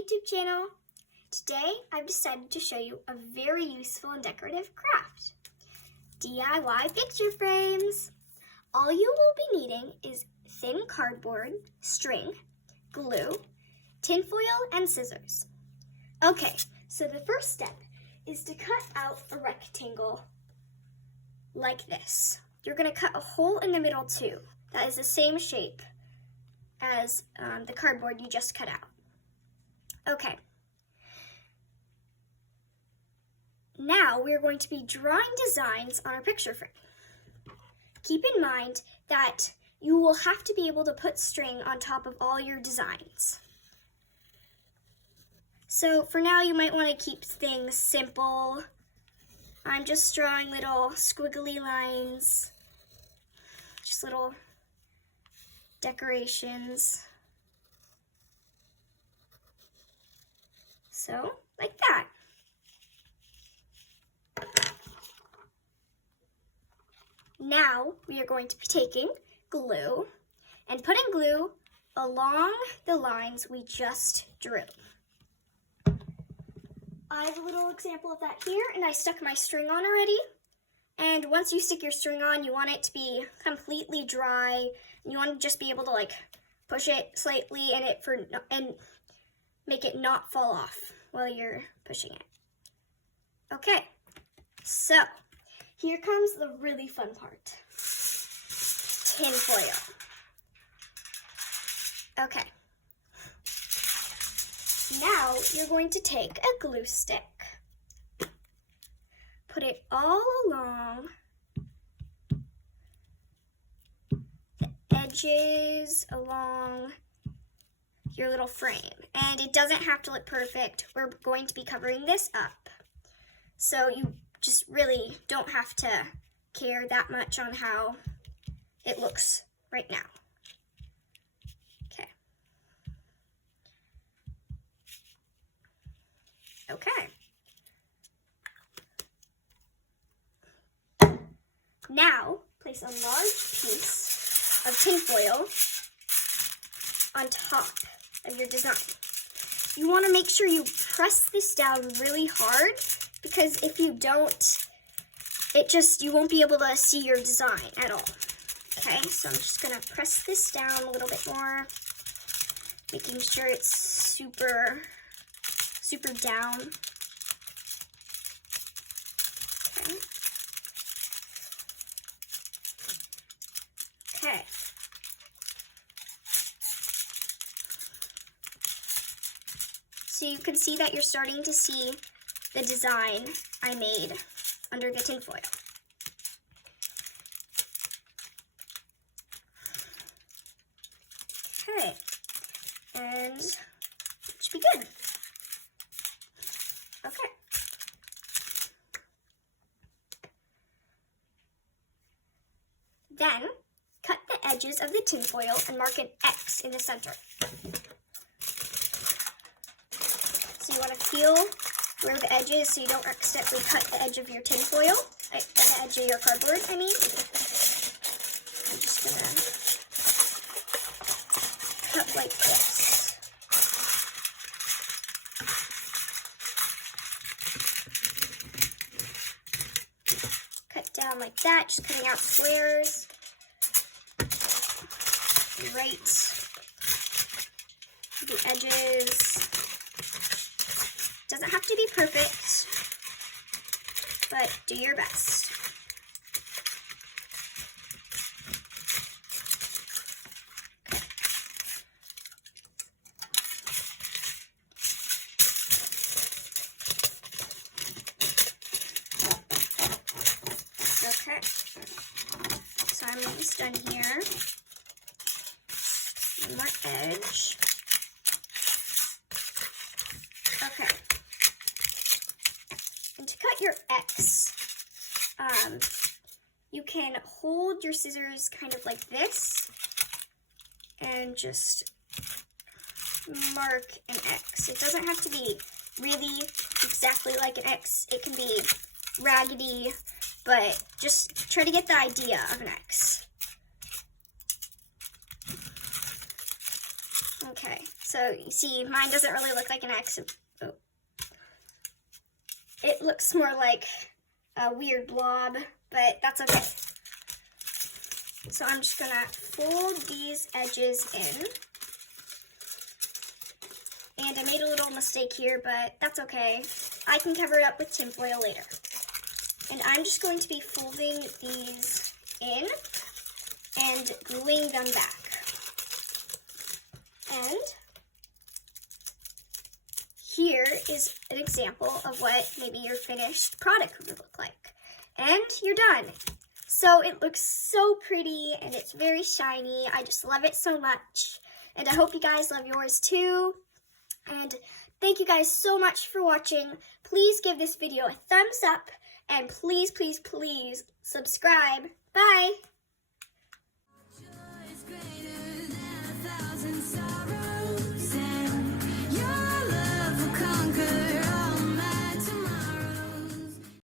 YouTube channel. Today I've decided to show you a very useful and decorative craft. DIY picture frames. All you will be needing is thin cardboard, string, glue, tinfoil, and scissors. Okay, so the first step is to cut out a rectangle like this. You're going to cut a hole in the middle too. That is the same shape as the cardboard you just cut out. Okay. Now we're going to be drawing designs on our picture frame. Keep in mind that you will have to be able to put string on top of all your designs. So for now you might want to keep things simple. I'm just drawing little squiggly lines, just little decorations. So, like that. Now we are going to be taking glue and putting glue along the lines we just drew. I have a little example of that here, and I stuck my string on already. And once you stick your string on, you want it to be completely dry. You want to just be able to push it slightly and make it not fall off while you're pushing it. Okay, so here comes the really fun part. Tinfoil. Okay. Now you're going to take a glue stick, put it all along the edges along your little frame. And it doesn't have to look perfect. We're going to be covering this up. So you just really don't have to care that much on how it looks right now. Okay. Now, place a large piece of tinfoil on top of your design. You want to make sure you press this down really hard, because if you don't, you won't be able to see your design at all. Okay, so I'm just going to press this down a little bit more, making sure it's super down. Okay. Okay. So you can see that you're starting to see the design I made under the tinfoil. Okay. And it should be good. Okay. Then, cut the edges of the tinfoil and mark an X in the center. So you want to feel where the edge is so you don't accidentally cut the edge of your tinfoil, the edge of your cardboard, I mean. I'm just going to cut like this. Down like that, just cutting out squares right the edges. Doesn't have to be perfect, but do your best. Okay, so I'm almost done here. One more edge. Okay. And to cut your X, you can hold your scissors kind of like this and just mark an X. It doesn't have to be really exactly like an X. It can be raggedy, but just try to get the idea of an X. Okay, So you see, mine doesn't really look like an X. Oh. It looks more like a weird blob, but that's okay. So I'm just gonna fold these edges in. And I made a little mistake here, but that's okay. I can cover it up with tinfoil later. And I'm just going to be folding these in and gluing them back. And here is an example of what maybe your finished product would look like. And you're done. So it looks so pretty and it's very shiny. I just love it so much. And I hope you guys love yours too. And thank you guys so much for watching. Please give this video a thumbs up and please, please, please subscribe. Bye.